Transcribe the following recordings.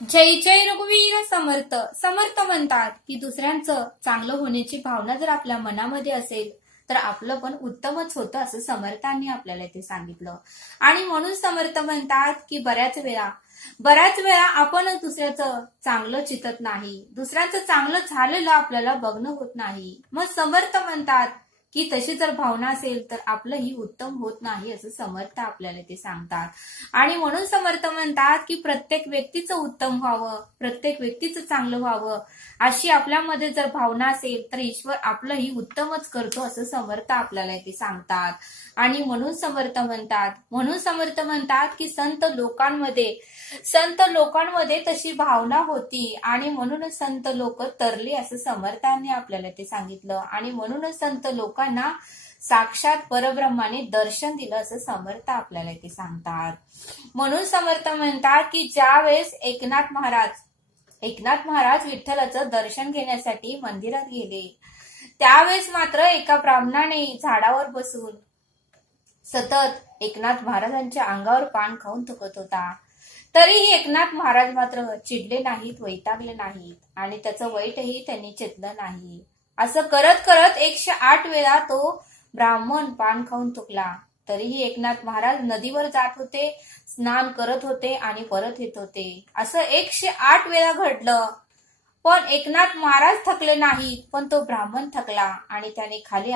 जय जय रघुवीर समर्थ. समर्थ म्हणतात की दुसऱ्यांचं चांगलं होण्याची भावना जर आपल्या मनामध्ये असेल तर आपलं पण उत्तमच होतं असं समर्थांनी आपल्याला ते सांगितलं. आणि म्हणून समर्थ म्हणतात की बऱ्याच वेळा आपण दुसऱ्याचं चांगलं चितत नाही, दुसऱ्याचं चांगलं झालेलं आपल्याला बघणं होत नाही. मग समर्थ म्हणतात की तशी जर भावना असेल तर आपलंही उत्तम होत नाही असं समर्थ आपल्याला ते सांगतात. आणि म्हणून समर्थ म्हणतात की प्रत्येक व्यक्तीचं उत्तम व्हावं, प्रत्येक व्यक्तीचं चांगलं व्हावं अशी आपल्यामध्ये जर भावना असेल तर ईश्वर आपलंही उत्तमच करतो असं समर्थ आपल्याला ते सांगतात. आणि म्हणून समर्थ म्हणतात की संत लोकांमध्ये तशी भावना होती आणि म्हणूनच संत लोक तरली असं समर्थांनी आपल्याला ते सांगितलं. आणि म्हणूनच संत लोकांना साक्षात परब्रह्माने दर्शन दिलं असं समर्थ आपल्याला ते सांगतात. म्हणून समर्थ म्हणतात की ज्यावेळेस एकनाथ महाराज विठ्ठलाचं दर्शन घेण्यासाठी मंदिरात गेले त्यावेळेस मात्र एका ब्राह्मणाने झाडावर बसून सतत एकनाथ महाराजांच्या अंगावर पान खाऊन थकत होता. तरीही एकनाथ महाराज मात्र चिडले नाहीत, वैतागले नाहीत आणि त्याचं वाईटही त्यांनी चितलं नाही. असं करत करत 108 वेळा तो ब्राह्मण पान खाऊन थुकला. तरीही एकनाथ महाराज नदीवर जात होते, स्नान करत होते आणि परत येत होते. असं 108 वेळा घडलं पण एकनाथ महाराज थकले नाहीत, पण तो ब्राह्मण थकला आणि त्याने खाली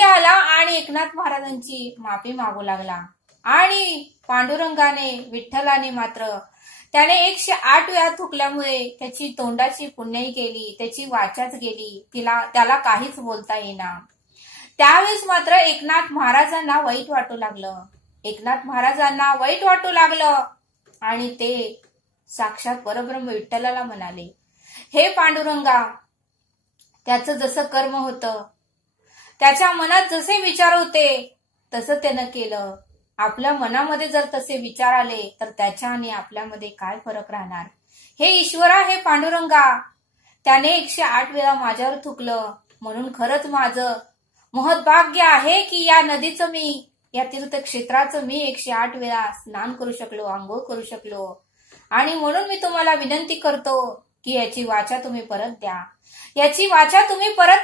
आला आणि एकनाथ महाराजांची माफी मागू लागला. आणि पांडुरंगाने विठ्ठलाने मात्र त्याने 108 वेळा थुकल्यामुळे त्याची तोंडाची पुण्याई गेली, त्याची वाचाच गेली, त्याला काहीच बोलता येईना. त्यावेळेस मात्र एकनाथ महाराजांना वाईट वाटू लागलं आणि ते साक्षात परब्रह्म विठ्ठलाला म्हणाले, हे पांडुरंगा, त्याचं जसं कर्म होतं, त्याच्या मनात जसे विचार होते तसं त्यानं केलं. आपल्या मनामध्ये जर तसे विचार आले तर त्याच्या आणि आपल्यामध्ये काय फरक राहणार. हे ईश्वरा, हे पांडुरंगा, त्याने 108 वेळा माझ्यावर थुकलं म्हणून खरंच माझं महत्भाग्य आहे की या नदीचं या तीर्थक्षेत्राचं मी 108 वेळा स्नान करू शकलो, आंघोळ करू शकलो. आणि म्हणून मी तुम्हाला विनंती करतो की याची वाचा तुम्ही परत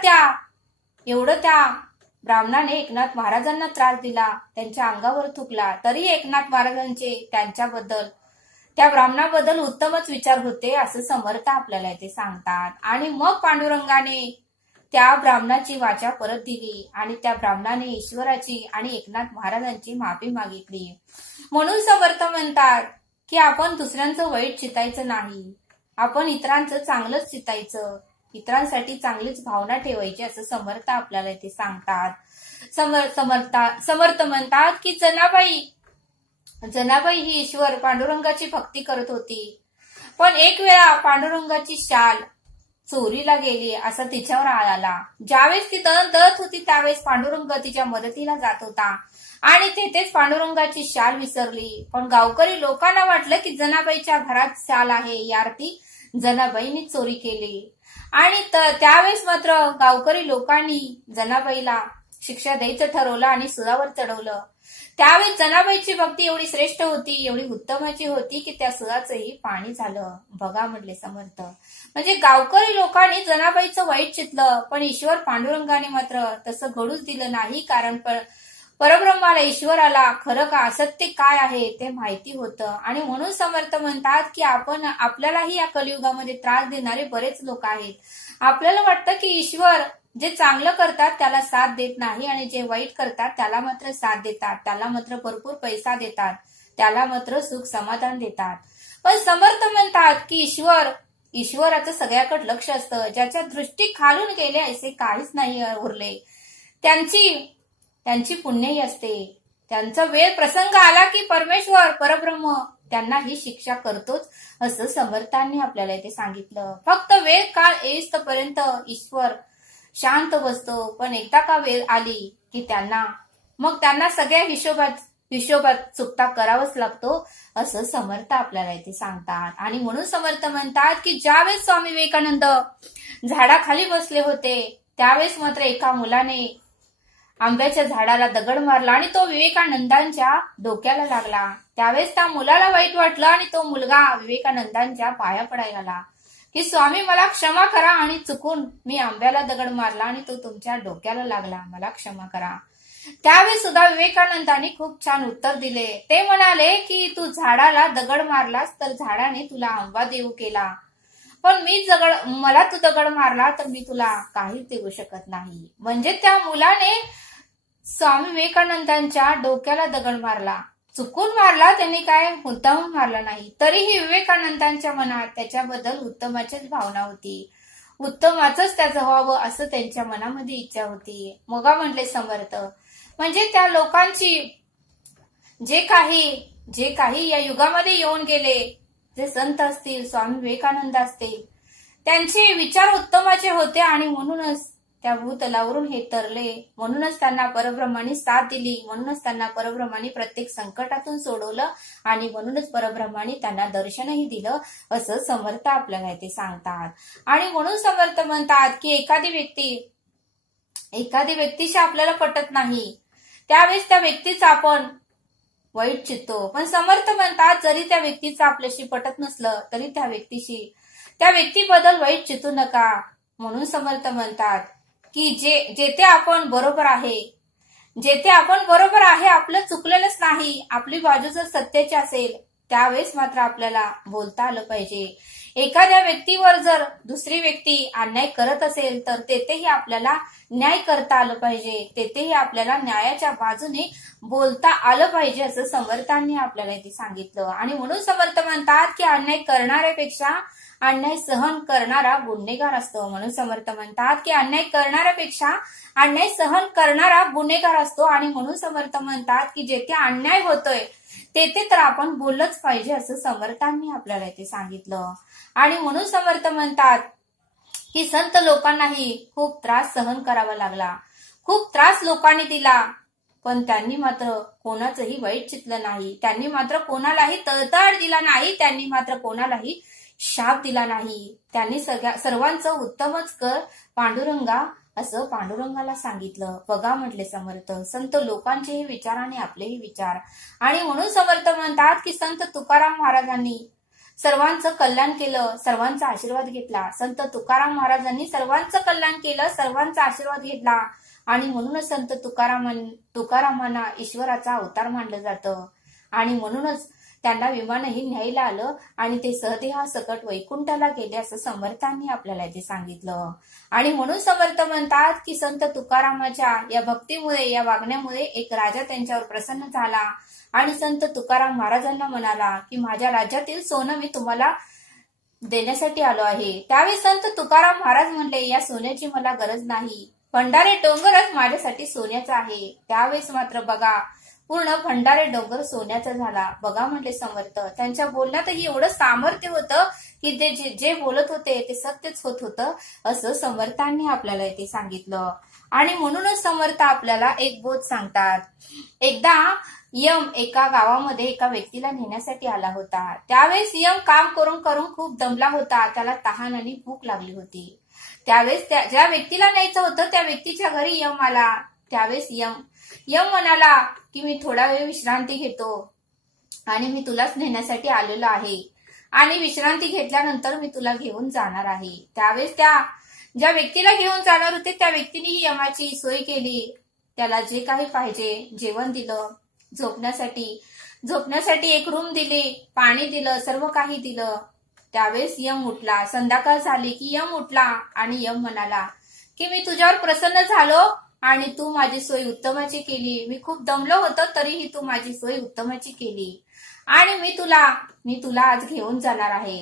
द्या. एवढं त्या ब्राह्मणाने एकनाथ महाराजांना त्रास दिला, त्यांच्या अंगावर थुकला, तरी एकनाथ महाराजांचे त्या ब्राह्मणाबद्दल उत्तमच विचार होते असं समर्थ आपल्याला ते सांगतात. आणि मग पांडुरंगाने त्या ब्राह्मणाची वाचा परत दिली आणि त्या ब्राह्मणाने ईश्वराची आणि एकनाथ महाराजांची माफी मागितली. म्हणून समर्थ म्हणतात की आपण दुसऱ्यांचं वाईट चितायचं नाही, आपण इतरांचं चांगलंच चितायचं, इतरांसाठी चांगलीच भावना ठेवायची असं समर्थ आपल्याला ते सांगतात. समर्थ म्हणतात की जनाबाई ही ईश्वर पांडुरंगाची भक्ती करत होती, पण एक वेळा पांडुरंगाची शाल चोरीला गेली असा तिच्यावर आला. ज्यावेळेस ती दळण दळत होती त्यावेळेस पांडुरंग तिच्या मदतीला जात होता आणि तेथेच पांडुरंगाची शाल विसरली. पण गावकरी लोकांना वाटलं की जनाबाईच्या घरात शाल आहे, या अर्थी जनाबाईंनी चोरी केली. आणि त्यावेळेस मात्र गावकरी लोकांनी जनाबाईला शिक्षा द्यायचं ठरवलं आणि सुळावर चढवलं. त्यावेळेस जनाबाईची भक्ती एवढी श्रेष्ठ होती, एवढी उत्तमाची होती की त्या सुळाचंही पाणी झालं. बघा म्हटले समर्थ, म्हणजे गावकरी लोकांनी जनाबाईचं वाईट चितलं पण ईश्वर पांडुरंगाने मात्र तसं घडूच दिलं नाही. कारण परब्रह्माला, ईश्वराला खरं का असत्य काय आहे ते माहिती होतं. आणि म्हणून समर्थ म्हणतात की आपल्यालाही या कलियुगामध्ये त्रास देणारे बरेच लोक आहेत. आपल्याला वाटतं की ईश्वर जे चांगलं करतात त्याला साथ देत नाही आणि जे वाईट करतात त्याला मात्र साथ देतात, त्याला मात्र भरपूर पैसा देतात, त्याला मात्र सुख समाधान देतात. पण समर्थ म्हणतात की ईश्वराचं सगळ्याकडे लक्ष असतं, ज्याच्या दृष्टी खालून गेले असे काहीच नाही उरले, त्यांची पुण्यही असते. त्यांचा वेळ प्रसंग आला की परमेश्वर परब्रह्म त्यांना ही शिक्षा करतोच असं समर्थांनी आपल्याला इथे सांगितलं. फक्त वेळ काळ येईस्तपर्यंत ईश्वर शांत बसतो, पण एकदा का वेळ आली की त्यांना सगळ्या हिशोबात चुकता करावाच लागतो असं समर्थ आपल्याला इथे सांगतात. आणि म्हणून समर्थ म्हणतात की ज्यावेळेस स्वामी विवेकानंद झाडाखाली बसले होते त्यावेळेस मात्र एका मुलाने आंब्याच्या झाडाला दगड मारला आणि तो विवेकानंदांच्या डोक्याला लागला। त्यावेळेस त्या मुलाला वाईट वाटलं आणि तो मुलगा विवेकानंदांच्या पाया पडायला लागला की स्वामी मला क्षमा करा आणि चुकून मी आंब्याला दगड मारला आणि तो तुमच्या डोक्याला लागला, मला क्षमा करा। त्यावेळेस सुद्धा विवेकानंदांनी खूप छान उत्तर दिले। ते म्हणाले की तू झाडाला दगड मारलास तर झाडाने तुला आंबा देऊ केला, पण मला तू दगड मारला तर मी तुला काहीच देऊ शकत नाही। म्हणजे त्या मुलाने स्वामी विवेकानंदांच्या डोक्याला दगड मारला, चुकून मारला, त्यांनी काय मुद्दामून मारला नाही। तरीही विवेकानंदांच्या मनात त्याच्याबद्दल उत्तमाचीच भावना होती, उत्तमाचंच त्याचं व्हावं असं त्यांच्या मनामध्ये इच्छा होती। मग म्हटले समर्थ, म्हणजे त्या लोकांची जे काही या युगामध्ये येऊन गेले, जे संत असतील, स्वामी विवेकानंद असतील, त्यांचे विचार उत्तमाचे होते आणि म्हणूनच त्या भूतलावरून हे तरले, म्हणूनच त्यांना परब्रह्माने साथ दिली, म्हणूनच त्यांना परब्रह्माने प्रत्येक संकटातून सोडवलं आणि म्हणूनच परब्रह्माने त्यांना दर्शनही दिलं असं समर्थ आपल्याला ते सांगतात। आणि म्हणून समर्थ म्हणतात की एखादी व्यक्तीशी आपल्याला पटत नाही, त्यावेळेस त्या व्यक्तीचा आपण वाईट चित्तो, पण समर्थ म्हणतात जरी त्या व्यक्तीचं आपल्याशी पटत नसलं तरी त्या व्यक्तीबद्दल वाईट चित्तू नका। म्हणून समर्थ म्हणतात की जेथे आपण बरोबर आहे, आपलं चुकलेलंच नाही, आपली बाजू जर सत्याची असेल त्यावेळेस मात्र आपल्याला बोलता आलं पाहिजे। एखाद्या व्यक्तीवर जर दुसरी व्यक्ती अन्याय करत असेल तर तेथेही आपल्याला न्याय करता आलं पाहिजे, तेथेही आपल्याला न्यायाच्या बाजूने बोलता आलं पाहिजे असं समर्थांनी आपल्याला इथे सांगितलं। आणि म्हणून समर्थ म्हणतात की अन्याय करणाऱ्यापेक्षा अन्याय सहन करणारा गुन्हेगार असतो। म्हणून समर्थ म्हणतात की अन्याय करणाऱ्यापेक्षा अन्याय सहन करणारा गुन्हेगार असतो। आणि म्हणून समर्थ म्हणतात की जेथे अन्याय होतोय तेथे तर आपण बोललंच पाहिजे असं समर्थांनी आपल्याला इथे सांगितलं। आणि म्हणून समर्थ म्हणतात की संत लोकांनाही खूप त्रास सहन करावा लागला, खूप त्रास लोकांनी दिला, पण त्यांनी मात्र कोणाचंही वाईट चितलं नाही, त्यांनी मात्र कोणालाही तळतळ दिला नाही, त्यांनी मात्र कोणालाही शाप दिला नाही, त्यांनी सर्वांचं उत्तमच कर पांडुरंगा असं पांडुरंगाला सांगितलं। बघा म्हटले समर्थ, संत लोकांचेही विचार आणि आपलेही विचार। आणि म्हणून समर्थ म्हणतात की संत तुकाराम महाराजांनी सर्वांचं कल्याण केलं, सर्वांचा आशीर्वाद घेतला। संत तुकाराम महाराजांनी सर्वांचं कल्याण केलं, सर्वांचा आशीर्वाद घेतला आणि म्हणूनच संत तुकारामांना ईश्वराचा अवतार मानलं जातं। आणि म्हणूनच त्यांना विमानही न्यायला आलं आणि ते सहदेहासकट वैकुंठाला गेले असं समर्थांनी आपल्याला इथे सांगितलं। आणि म्हणून समर्थ म्हणतात की संत तुकारामाच्या या भक्तीमुळे, या वागण्यामुळे एक राजा त्यांच्यावर प्रसन्न झाला आणि संत तुकाराम महाराजांना म्हणाला की माझ्या राज्यातील सोनं मी तुम्हाला देण्यासाठी आलो आहे। त्यावेळी संत तुकाराम महाराज म्हणले या सोन्याची मला गरज नाही, भंडारे डोंगरच माझ्यासाठी सोन्याचा आहे। त्यावेळेस मात्र बघा पूर्ण भंडारे डोंगर सोन्याचा झाला। बघा म्हटले समर्थ, त्यांच्या बोलण्यातही एवढं सामर्थ्य होतं की ते जे बोलत होते ते सत्यच होत होतं असं समर्थांनी आपल्याला इथे सांगितलं। आणि म्हणूनच समर्थ आपल्याला एक बोध सांगतात। एकदा यम एका गावामध्ये एका व्यक्तीला नेण्यासाठी आला होता। त्यावेळेस यम काम करून करून खूप दमला होता, त्याला तहान आणि भूक लागली होती। त्यावेळेस ज्या व्यक्तीला न्यायचं होतं त्या व्यक्तीच्या घरी यम आला। त्यावेळेस यम म्हणाला की मी थोडा वेळ विश्रांती घेतो आणि मी तुलाच नेण्यासाठी आलेलो आहे आणि विश्रांती घेतल्यानंतर मी तुला घेऊन जाणार आहे। त्यावेळेस ज्या व्यक्तीला घेऊन जाणार होते त्या व्यक्तीने ही यमाची सोय केली, त्याला जे काही पाहिजे जेवण दिलं, झोपण्यासाठी एक रूम दिली, पाणी दिलं, सर्व काही दिलं। त्यावेळेस यम उठला, संध्याकाळ झाली की यम उठला आणि यम म्हणाला की मी तुझ्यावर प्रसन्न झालो आणि तू माझी सोय उत्तमाची केली, मी खूप दमलो होतो तरीही तू माझी सोय उत्तमाची केली आणि मी तुला आज घेऊन जाणार आहे,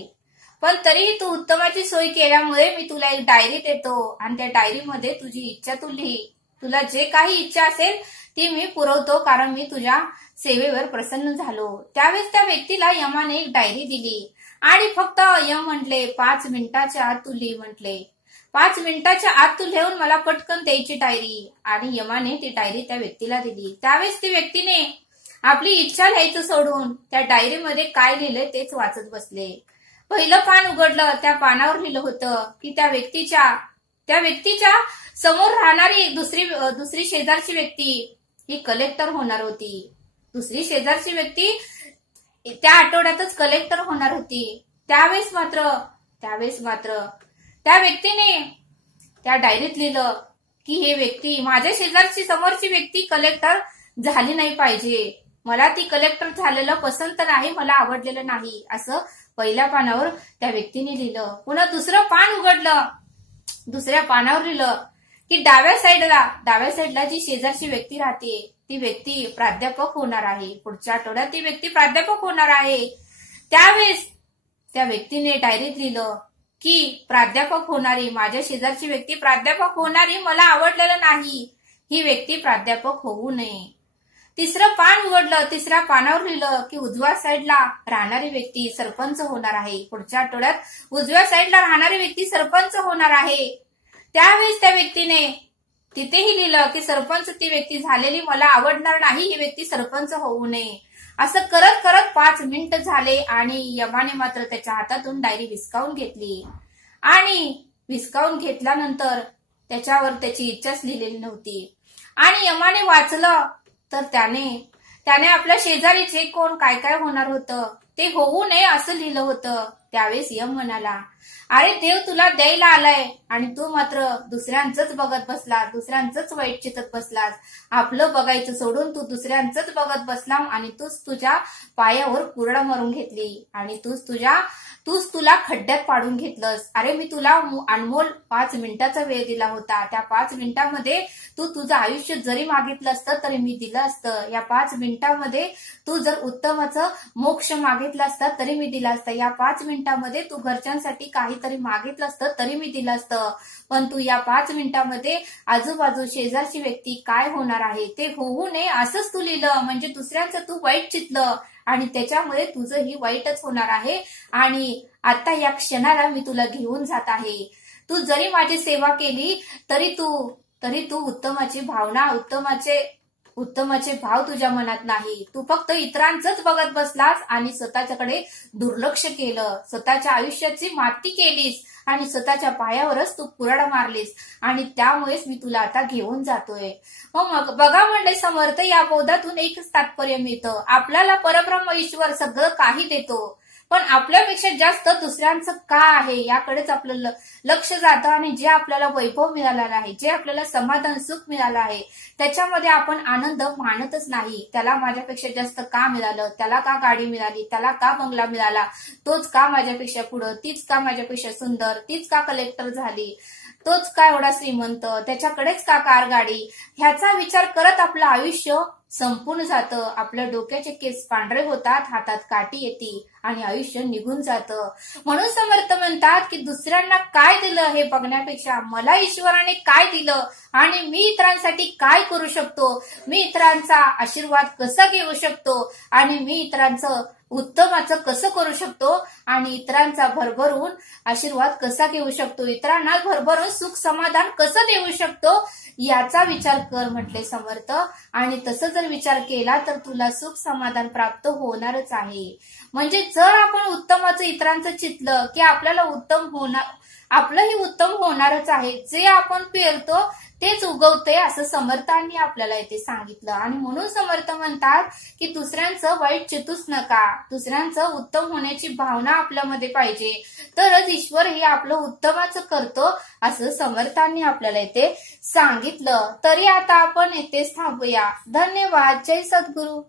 पण तरीही तू उत्तमाची सोय केल्यामुळे मी तुला एक डायरी देतो आणि त्या डायरीमध्ये तुझी इच्छा तू लिही, तुला जे काही इच्छा असेल ती मी पुरवतो कारण मी तुझ्या सेवेवर प्रसन्न झालो। त्यावेळेस त्या व्यक्तीला यमाने एक डायरी दिली आणि फक्त यम म्हटले 5 मिनिटाच्या आत तू लिही म्हटले, 5 मिनिटाच्या आत तू लिहून मला पटकन द्यायची डायरी। आणि यमाने ती डायरी त्या व्यक्तीला दिली। त्यावेळेस ती व्यक्तीने आपली इच्छा लिहायचं सोडून त्या डायरीमध्ये काय लिहिलंय तेच वाचत बसले। पहिलं पान उघडलं, त्या पानावर लिहिलं होतं की त्या त्या व्यक्तीच्या समोर राहणारी दुसरी शेजारची व्यक्ती ही कलेक्टर होणार होती. दुसरी शेजारची व्यक्ती त्या आठवड्यातच कलेक्टर होणार होती. त्यावेळेस मात्र त्या व्यक्तीने त्या डायरीत लिहिलं की हे व्यक्ती, माझ्या शेजारची समोरची व्यक्ती कलेक्टर झाली नाही पाहिजे, मला ती कलेक्टर झालेलं पसंत नाही, मला आवडलेलं नाही, असं पहिल्या पानावर त्या व्यक्तीने लिहिलं. पुन्हा दुसरं पान उघडलं, दुसऱ्या पानावर लिहिलं की डाव्या साईडला जी शेजारची व्यक्ती राहते ती व्यक्ती प्राध्यापक होणार आहे, पुढच्या आठवड्यात ती व्यक्ती प्राध्यापक होणार आहे. त्यावेळेस त्या व्यक्तीने डायरीत लिहिलं की प्राध्यापक होणारी, माझ्या शेजारची व्यक्ती प्राध्यापक होणारी मला आवडलेलं नाही, ही व्यक्ती प्राध्यापक होऊ नये. तिसरं पान उघडलं, तिसऱ्या पानावर लिहिलं की उजव्या साईडला राहणारी व्यक्ती सरपंच होणार आहे, पुढच्या आठवड्यात उजव्या साईडला राहणारी व्यक्ती सरपंच होणार आहे. त्यावेळेस त्या व्यक्तीने तिथेही लिहिलं की सरपंच ती व्यक्ती झालेली मला आवडणार नाही, ही व्यक्ती सरपंच होऊ नये. असं करत करत 5 मिनिट झाले आणि यमाने मात्र त्याच्या हातातून डायरी विस्कावून घेतली. आणि विस्कावून घेतल्यानंतर त्याच्यावर त्याची इच्छाच लिहिलेली नव्हती. आणि यमाने वाचलं तर त्याने आपल्या शेजारी जे कोण काय काय होणार होतं ते होऊ नये असं लिहिलं होतं. त्यावेळेस यम म्हणाला, अरे देव तुला द्यायला आलाय आणि तू मात्र दुसऱ्यांचंच बघत बसला, दुसऱ्यांचंच वाईट चितत बसलास. आपलं बघायचं सोडून तू दुसऱ्यांचंच बघत बसला आणि तूच तुझ्या पायावर कुरडा मारून घेतली आणि तूच तुला खड्ड्यात पाडून घेतलंस. अरे मी तुला अनमोल 5 मिनिटाचा वेळ दिला होता, त्या 5 मिनिटांमध्ये तू तुझं आयुष्य जरी मागितलं असतं तरी मी दिलं असतं. या 5 मिनिटांमध्ये तू जर उत्तमाचं मोक्ष मागितलं असतं तरी मी दिलं असतं. या 5 मिनिटांमध्ये तू घरच्यांसाठी काहीतरी मागितलं असतं तरी मी दिलं असतं. पण तू या 5 मिनिटांमध्ये आजूबाजू शेजारची व्यक्ती काय होणार आहे ते होऊ नये असंच तू लिहिलं. म्हणजे दुसऱ्यांचं तू वाईट चितलं आणि त्याच्यामुळे तुझं ही वाईटच होणार आहे. आणि आता या क्षणाला मी तुला घेऊन जात आहे. तू जरी माझी सेवा केली तरी तू उत्तमाची भावना, उत्तमाचे भाव तुझ्या मनात नाही. तू फक्त इतरांचंच बघत बसलास आणि स्वतःच्याकडे दुर्लक्ष केलं, स्वतःच्या आयुष्याची माती केलीस आणि स्वतःच्या पायावरच तू कुऱ्हाड मारलीस आणि त्यामुळेच मी तुला आता घेऊन जातोय. मग बघा म्हणले समर्थ, या बोधातून एकच तात्पर्य मिळतं, आपल्याला परब्रह्म ईश्वर सगळं काही देतो, पण आपल्यापेक्षा जास्त दुसऱ्यांचं का आहे याकडेच आपलं लक्ष जातं. आणि जे आपल्याला वैभव मिळालेलं आहे, जे आपल्याला समाधान सुख मिळालं आहे त्याच्यामध्ये आपण आनंद मानतच नाही. त्याला माझ्यापेक्षा जास्त का मिळालं, त्याला का गाडी मिळाली, त्याला का बंगला मिळाला, तोच का माझ्यापेक्षा पुढं, तीच का माझ्यापेक्षा सुंदर, तीच का कलेक्टर झाली, तोच का एवढा श्रीमंत, त्याच्याकडेच का कार गाडी, ह्याचा विचार करत आपलं आयुष्य संपून जातं. आपल्या डोक्याचे केस पांढरे होतात, हातात काठी येते आणि आयुष्य निघून जातं. म्हणून समर्थ म्हणतात की दुसऱ्यांना काय दिलं हे बघण्यापेक्षा मला ईश्वराने काय दिलं आणि मी इतरांसाठी काय करू शकतो, मी इतरांचा आशीर्वाद कसा घेऊ शकतो आणि मी इतरांचं उत्तमाचं कसं करू शकतो आणि इतरांचा भरभरून आशीर्वाद कसा घेऊ शकतो, इतरांना भरभरून सुख समाधान कसं देऊ शकतो याचा विचार कर म्हटले समर्थ. आणि तसं जर विचार केला तर तुला सुख समाधान प्राप्त होणारच आहे. म्हणजे जर आपण उत्तमाचं इतरांचं चितलं की आपल्याला उत्तम होणार, आपलंही उत्तम होणारच आहे. जे आपण पेरतो तेच उगवते असं समर्थांनी आपल्याला इथे सांगितलं. आणि म्हणून समर्थ म्हणतात की दुसऱ्यांचं वाईट चितूच नका, दुसऱ्यांचं उत्तम होण्याची भावना आपल्यामध्ये पाहिजे, तरच ईश्वर हे आपलं उत्तमाचं करतो असं समर्थांनी आपल्याला इथे सांगितलं. तरी आता आपण इथेच थांबूया. धन्यवाद. जय सद्गुरू.